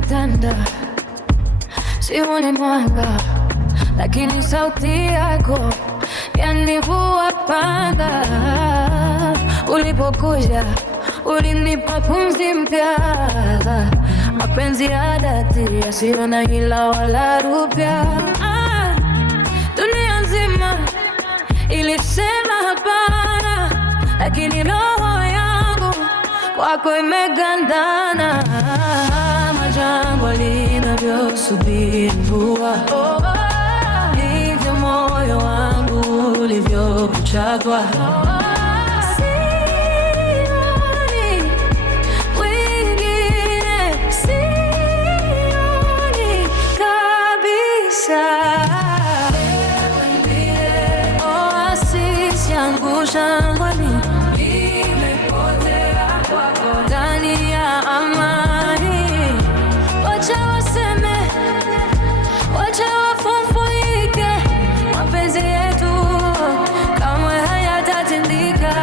imetanda, sioni mwanga, lakini sauti yako yanivua panga. Ulipokuja ulinipa pumzi mpya, mapenzi ya dhati yasiyo na hila wala rupya. Dunia nzima ilisema hapana, lakini roho yangu kwako imegandana. Majangwa linavyosubiri mvua, ndivyo moyo wangu ulivyochagua. Sioni wengine, sioni kabisa. Oasis yangu shangwani, nimepotea kwako ndani ya amani. Wacha waseme, wacha wafumfuike, mapenzi yetu kamwe hayatatindika.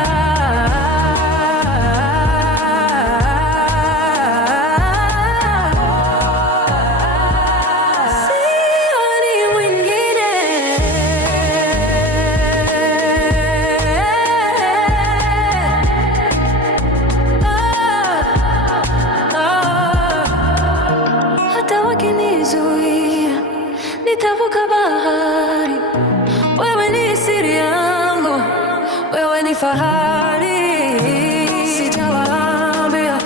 Sioni mwingine. Hata wakinizuia nitavuka bahari. Wewe ni siri yangu, wewe ni fahari. Sitawaambia,